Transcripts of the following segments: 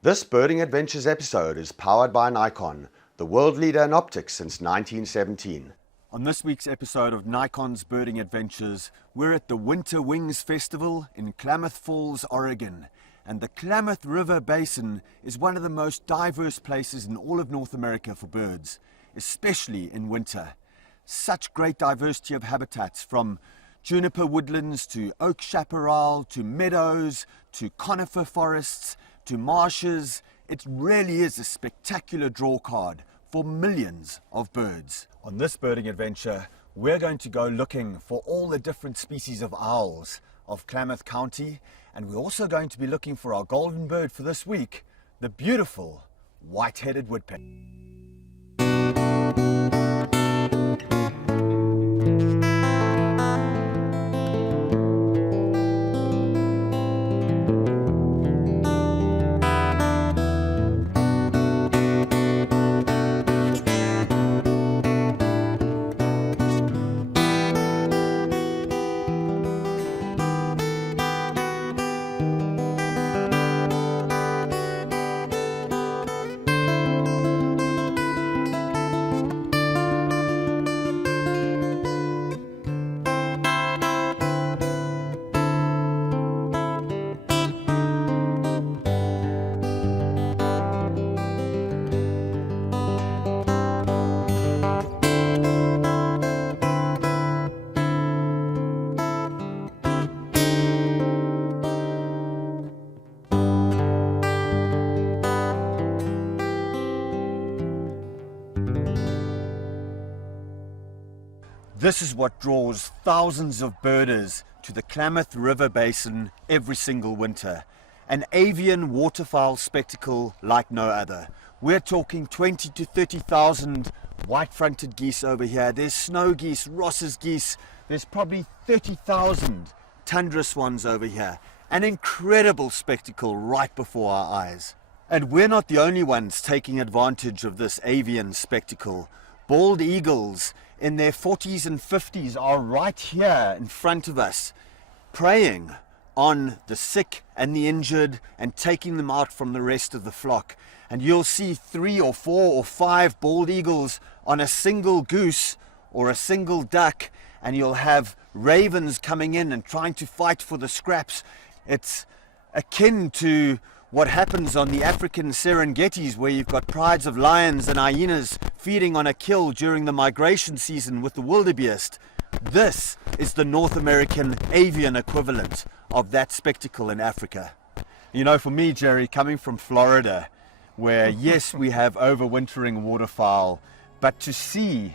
This Birding Adventures episode is powered by Nikon, the world leader in optics since 1917. On this week's episode of Nikon's Birding Adventures, we're at the Winter Wings Festival in Klamath Falls, Oregon. And the Klamath River Basin is one of the most diverse places in all of North America for birds, especially in winter. Such great diversity of habitats, from juniper woodlands to oak chaparral to meadows to conifer forests to marshes. It really is a spectacular draw card for millions of birds. On this birding adventure, we're going to go looking for all the different species of owls of Klamath County, and we're also going to be looking for our golden bird for this week, the beautiful white-headed woodpecker. This is what draws thousands of birders to the Klamath River Basin every single winter. An avian waterfowl spectacle like no other. We're talking 20 to 30,000 white-fronted geese over here. There's snow geese, Ross's geese. There's probably 30,000 tundra swans over here. An incredible spectacle right before our eyes. And we're not the only ones taking advantage of this avian spectacle. Bald eagles in their 40s and 50s are right here in front of us, preying on the sick and the injured and taking them out from the rest of the flock. And you'll see 3 or 4 or 5 bald eagles on a single goose or a single duck, and you'll have ravens coming in and trying to fight for the scraps. It's akin to what happens on the African Serengetis, where you've got prides of lions and hyenas feeding on a kill during the migration season with the wildebeest. This is the North American avian equivalent of that spectacle in Africa. You know, for me, Jerry, coming from Florida, where yes, we have overwintering waterfowl, but to see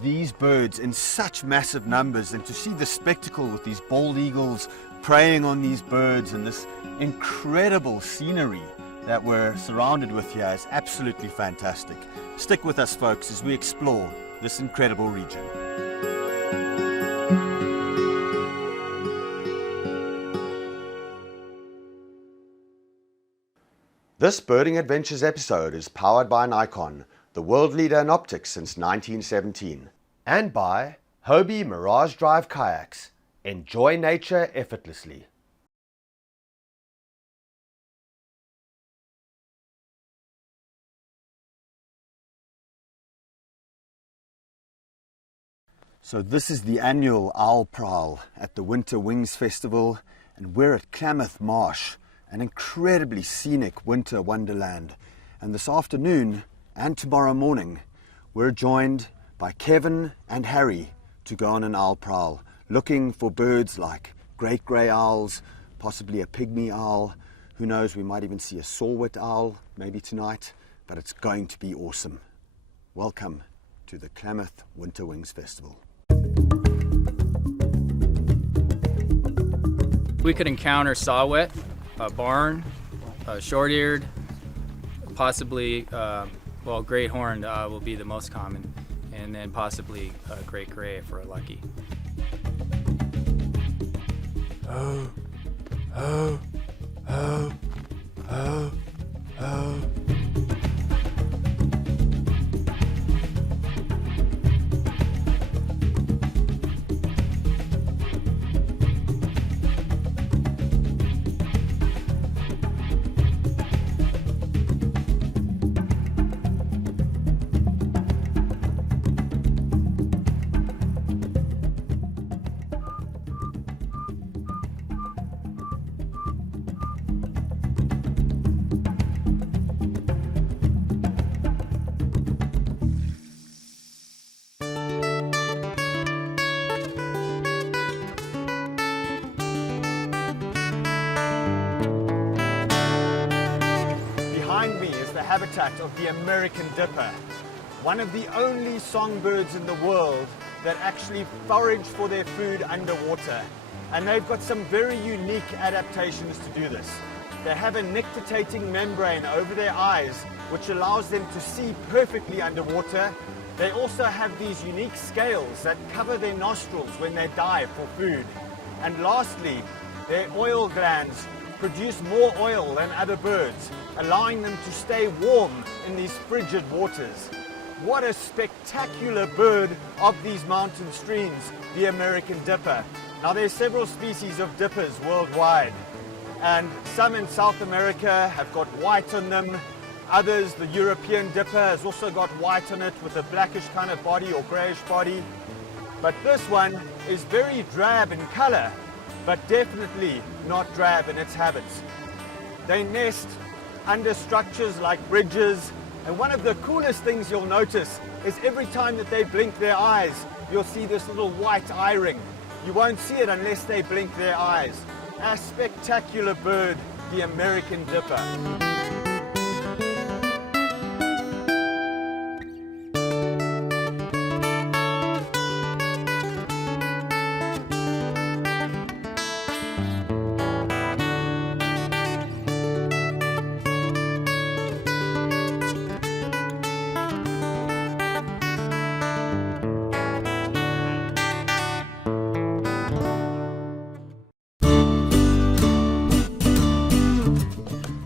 these birds in such massive numbers and to see the spectacle with these bald eagles preying on these birds and this incredible scenery that we're surrounded with here is absolutely fantastic. Stick with us, folks, as we explore this incredible region. This Birding Adventures episode is powered by Nikon, the world leader in optics since 1917. And by Hobie Mirage Drive Kayaks. Enjoy nature effortlessly. So this is the annual Owl Prowl at the Winter Wings Festival, and we're at Klamath Marsh, an incredibly scenic winter wonderland. And this afternoon and tomorrow morning, we're joined by Kevin and Harry to go on an owl prowl, looking for birds like great grey owls, possibly a pygmy owl. Who knows, we might even see a saw-whet owl maybe tonight, but it's going to be awesome. Welcome to the Klamath Winter Wings Festival. We could encounter saw-whet, a barn, a short-eared, possibly, great horned will be the most common, and then possibly a great gray if we're lucky. Oh, oh, oh, oh, oh. the habitat of the American dipper, one of the only songbirds in the world that actually forage for their food underwater. And they've got some very unique adaptations to do this. They have a nictitating membrane over their eyes, which allows them to see perfectly underwater. They also have these unique scales that cover their nostrils when they dive for food. And lastly, their oil glands produce more oil than other birds, allowing them to stay warm in these frigid waters. What a spectacular bird of these mountain streams, the American dipper. Now there's several species of dippers worldwide, and some in South America have got white on them. Others, the European dipper, has also got white on it with a blackish kind of body or grayish body. But this one is very drab in color, but definitely not drab in its habits. They nest under structures like bridges, and one of the coolest things you'll notice is every time that they blink their eyes, you'll see this little white eye ring. You won't see it unless they blink their eyes. A spectacular bird, the American dipper.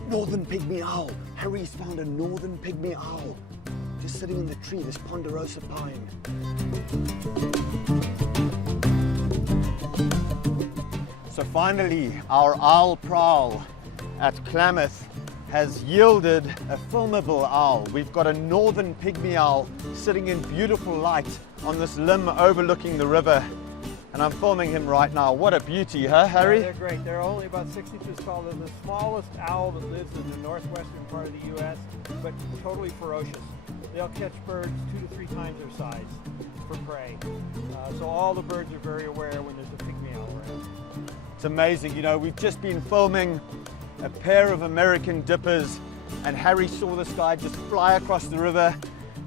Northern pygmy owl. Harry's found a northern pygmy owl just sitting in the tree, this ponderosa pine. So finally, our owl prowl at Klamath has yielded a filmable owl. We've got a northern pygmy owl sitting in beautiful light on this limb overlooking the river. And I'm filming him right now. What a beauty, huh, Harry? Yeah, they're great. They're only about 6 inches tall. They're the smallest owl that lives in the northwestern part of the U.S., but totally ferocious. They'll catch birds 2 to 3 times their size for prey. So all the birds are very aware when there's a pygmy owl around. It's amazing. You know, we've just been filming a pair of American dippers, and Harry saw this guy just fly across the river.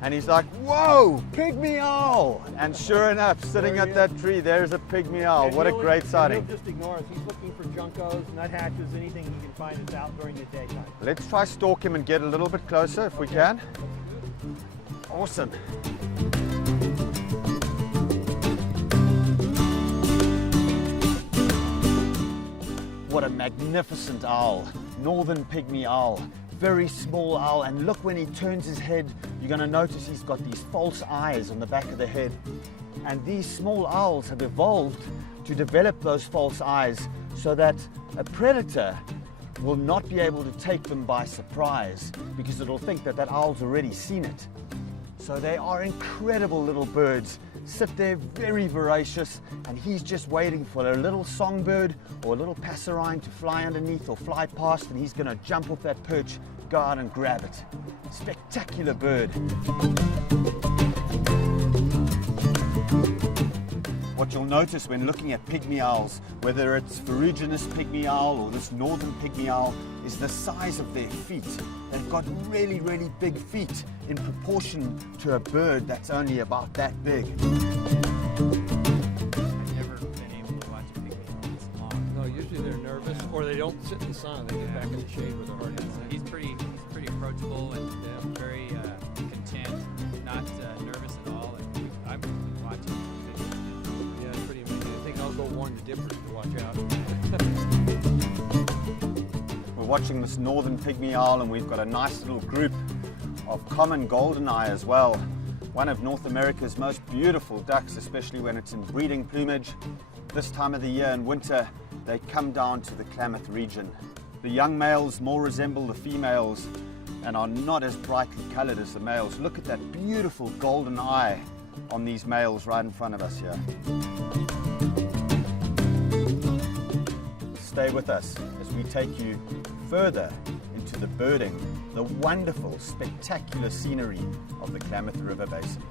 And he's like, whoa, pygmy owl! And sure enough, sitting at that tree, there's a pygmy owl. What a great sighting. He'll just ignore us. He's looking for juncos, nuthatches, anything he can find that's out during the daytime. Let's try stalk him and get a little bit closer if we can. Awesome. What a magnificent owl. Northern pygmy owl. Very small owl, and look, when he turns his head, you're going to notice he's got these false eyes on the back of the head. And these small owls have evolved to develop those false eyes so that a predator will not be able to take them by surprise, because it'll think that that owl's already seen it. So they are incredible little birds, sit there very voracious, and he's just waiting for a little songbird or a little passerine to fly underneath or fly past, and he's going to jump off that perch, go out and grab it. Spectacular bird. What you'll notice when looking at pygmy owls, whether it's ferruginous pygmy owl or this northern pygmy owl, is the size of their feet. They've got really, really big feet in proportion to a bird that's only about that big. I've never been able to watch a pygmy owl this long. No, usually they're nervous, or they don't sit in the sun. They get back in the shade with a hard time. He's pretty approachable and very content, not nervous at all. And I'm watching. Yeah, it's pretty amazing. I think I'll go warn the dippers to watch out. We're watching this northern pygmy owl, and we've got a nice little group of common goldeneye as well. One of North America's most beautiful ducks, especially when it's in breeding plumage. This time of the year in winter, they come down to the Klamath region. The young males more resemble the females and are not as brightly colored as the males. Look at that beautiful golden eye on these males right in front of us here. Stay with us as we take you further into the birding, the wonderful, spectacular scenery of the Klamath River Basin.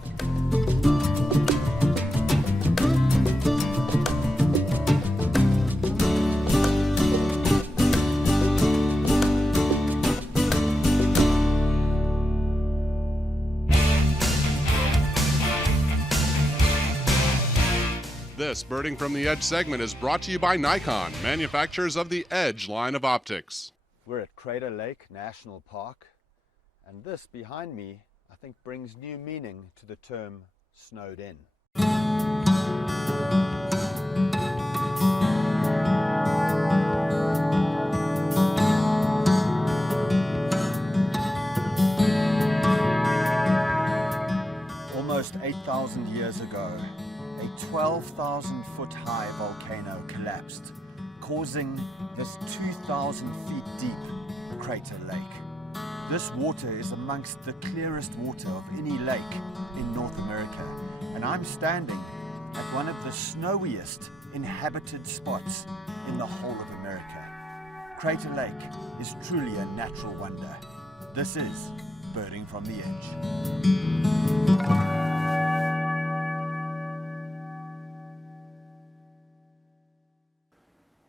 This Birding from the Edge segment is brought to you by Nikon, manufacturers of the Edge line of optics. We're at Crater Lake National Park, and this behind me, I think, brings new meaning to the term snowed in. Almost 8,000 years ago, a 12,000 foot high volcano collapsed, causing this 2,000 feet deep crater lake. This water is amongst the clearest water of any lake in North America, and I'm standing at one of the snowiest inhabited spots in the whole of America. Crater Lake is truly a natural wonder. This is Birding from the Edge.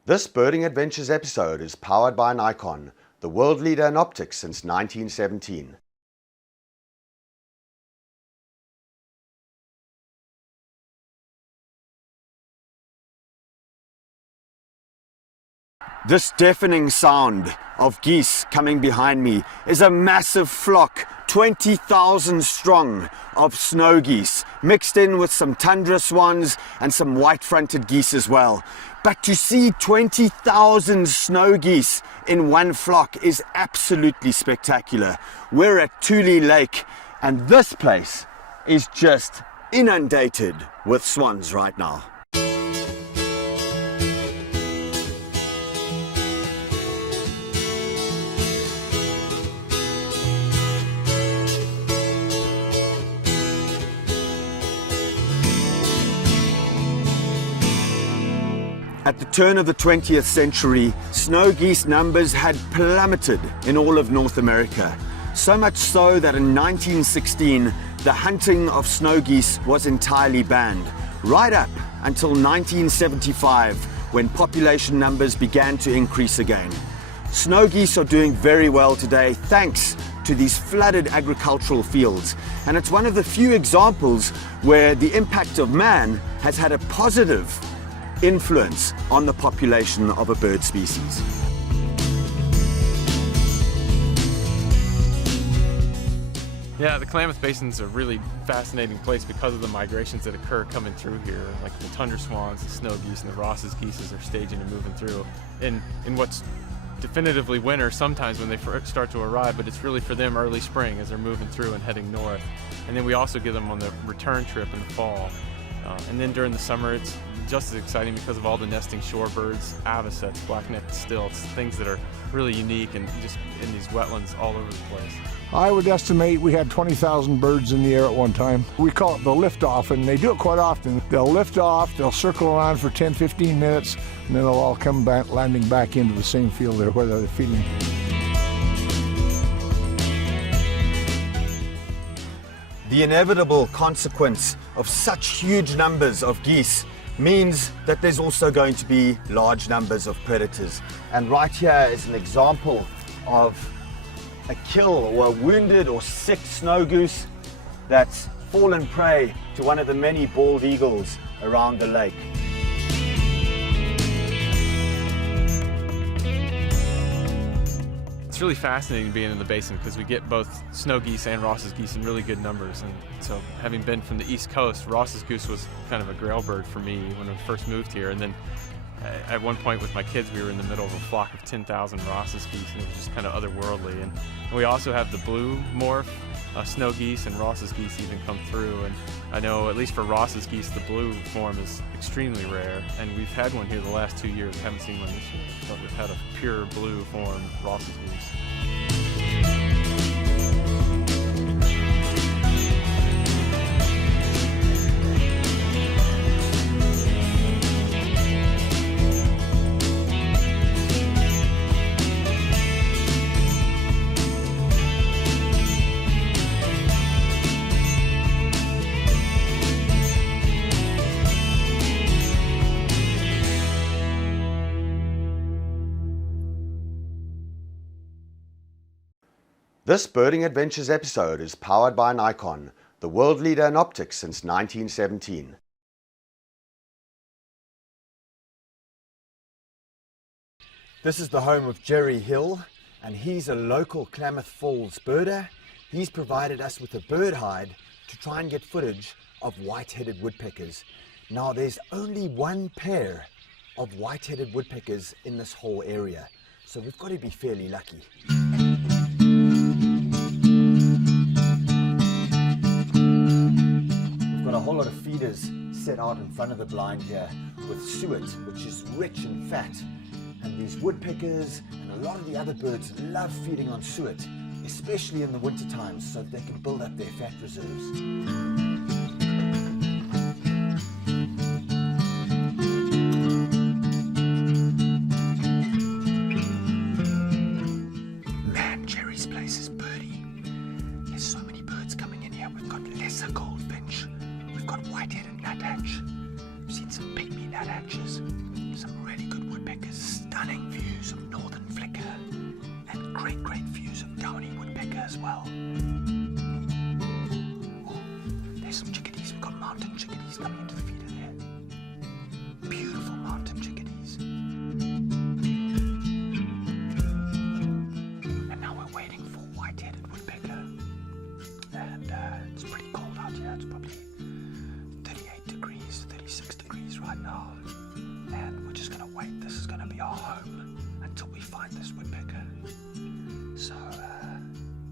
This Birding Adventures episode is powered by Nikon, the world leader in optics since 1917. This deafening sound of geese coming behind me is a massive flock, 20,000 strong, of snow geese, mixed in with some tundra swans and some white-fronted geese as well. But to see 20,000 snow geese in one flock is absolutely spectacular. We're at Tule Lake, and this place is just inundated with swans right now. At the turn of the 20th century, snow geese numbers had plummeted in all of North America. So much so that in 1916, the hunting of snow geese was entirely banned, right up until 1975, when population numbers began to increase again. Snow geese are doing very well today thanks to these flooded agricultural fields, and it's one of the few examples where the impact of man has had a positive influence on the population of a bird species. Yeah, the Klamath Basin is a really fascinating place because of the migrations that occur coming through here. Like the tundra swans, the snow geese, and the Ross's geese are staging and moving through. In what's definitively winter sometimes when they start to arrive, but it's really for them early spring as they're moving through and heading north. And then we also get them on the return trip in the fall. And then during the summer, it's just as exciting because of all the nesting shorebirds, avocets, black-necked stilts, things that are really unique and just in these wetlands all over the place. I would estimate we had 20,000 birds in the air at one time. We call it the lift-off, and they do it quite often. They'll lift off, they'll circle around for 10-15 minutes, and then they'll all come back, landing back into the same field there where they're feeding. The inevitable consequence of such huge numbers of geese means that there's also going to be large numbers of predators. And right here is an example of a kill or a wounded or sick snow goose that's fallen prey to one of the many bald eagles around the lake. It's really fascinating being in the basin because we get both snow geese and Ross's geese in really good numbers. And so having been from the East Coast, Ross's goose was kind of a grail bird for me when I first moved here. And then at one point with my kids, we were in the middle of a flock of 10,000 Ross's geese, and it was just kind of otherworldly. And we also have the blue morph, snow geese, and Ross's geese even come through. And I know, at least for Ross's geese, the blue form is extremely rare. And we've had one here the last 2 years. I haven't seen one this year, but we've had a pure blue form Ross's geese. This Birding Adventures episode is powered by Nikon, the world leader in optics since 1917. This is the home of Jerry Hill, and he's a local Klamath Falls birder. He's provided us with a bird hide to try and get footage of white-headed woodpeckers. Now there's only one pair of white-headed woodpeckers in this whole area, so we've got to be fairly lucky. We've got a whole lot of feeders set out in front of the blind here with suet, which is rich in fat. And these woodpeckers and a lot of the other birds love feeding on suet, especially in the winter times, so that they can build up their fat reserves. Man, Jerry's place is birdy. There's so many birds coming in here. We've got lesser goldfinch, we've got white-headed nuthatch, we've seen some pygmy nuthatches, some really good woodpeckers, stunning views of northern flicker, and great views of downy woodpecker as well. Oh, there's some chickadees. We've got mountain chickadees coming into the feeder there. Beautiful mountain chickadees. And now we're waiting for white-headed woodpecker. And it's pretty cold out here. It's probably 38 degrees, 36 degrees right now. And we're just gonna wait. This is gonna be our home until we find this woodpecker. So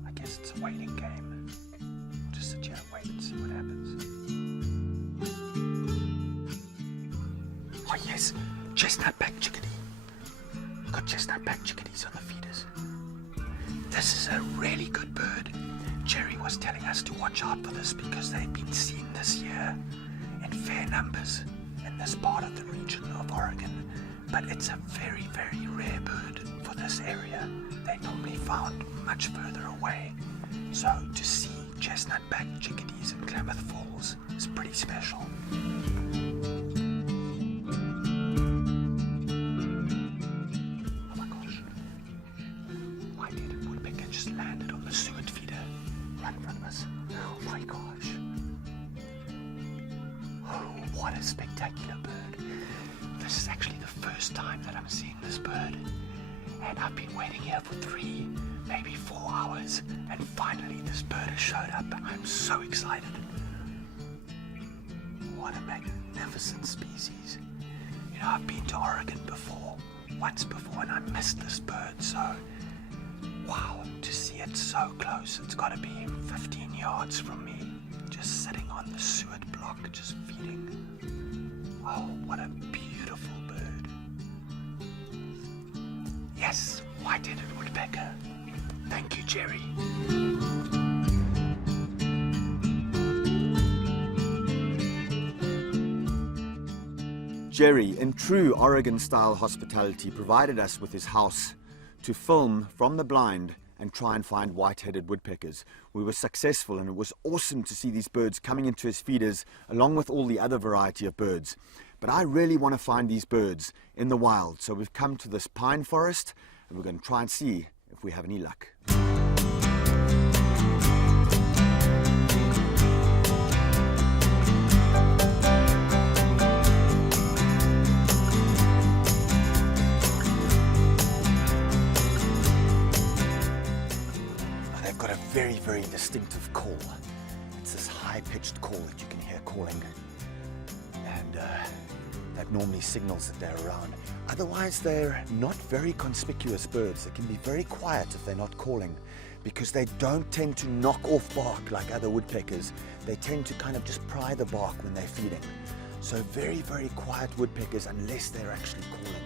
I guess it's a waiting game. We'll just sit here and wait and see what happens. Oh yes, chestnut-back chickadee. We've got chestnut-back chickadees on the feeders. This is a really good bird. Jerry was telling us to watch out for this because they've been seen this year in fair numbers in this part of the region of Oregon, but it's a very rare bird for this area. They're normally found much further away, so to see chestnut-back chickadees in Klamath Falls is pretty special. Oh my gosh, white-headed woodpecker just landed on the suet feeder right in front of us. Oh my gosh. Oh, what a spectacular bird. This is actually the first time that I'm seeing this bird. And I've been waiting here for 3, maybe 4 hours. And finally this bird has showed up. I'm so excited. What a magnificent species. You know, I've been to Oregon once before, and I missed this bird. So, wow, to see it so close. It's got to be 15 yards from me. Just sitting on the suet block, just feeding. Oh, what a beautiful bird. Yes, white-headed woodpecker. Thank you, Jerry. Jerry, in true Oregon-style hospitality, provided us with his house to film from the blind and try and find white-headed woodpeckers. We were successful, and it was awesome to see these birds coming into his feeders along with all the other variety of birds. But I really want to find these birds in the wild, so we've come to this pine forest and we're going to try and see if we have any luck. They've got a very distinctive call. It's this high-pitched call that you can hear calling. And that normally signals that they're around. Otherwise, they're not very conspicuous birds. They can be very quiet if they're not calling, because they don't tend to knock off bark like other woodpeckers. They tend to kind of just pry the bark when they're feeding. So very quiet woodpeckers unless they're actually calling.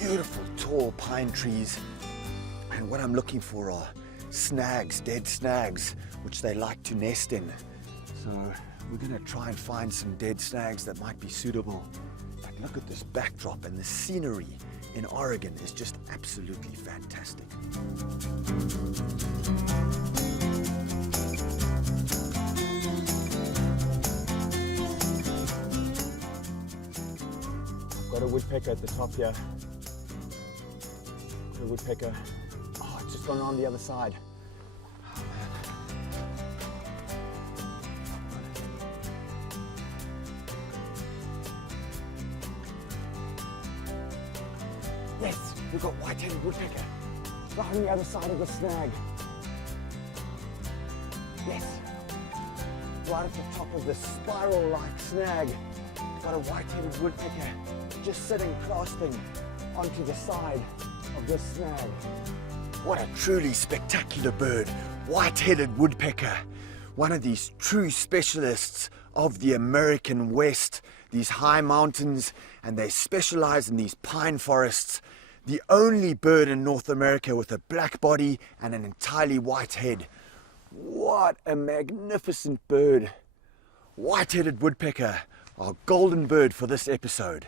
Beautiful tall pine trees, and what I'm looking for are snags, dead snags, which they like to nest in. So we're going to try and find some dead snags that might be suitable. But look at this backdrop, and the scenery in Oregon is just absolutely fantastic. Got Got a woodpecker at the top here. Got a woodpecker. Oh, it's just gone on the other side. Oh, man. Yes, we've got white-headed woodpecker. Right on the other side of the snag. Yes. Right at the top of the spiral-like snag. Got a white-headed woodpecker just sitting clasping onto the side of this snag. What a truly spectacular bird. White-headed woodpecker. One of these true specialists of the American West. These high mountains, and they specialize in these pine forests. The only bird in North America with a black body and an entirely white head. What a magnificent bird. White-headed woodpecker, our golden bird for this episode.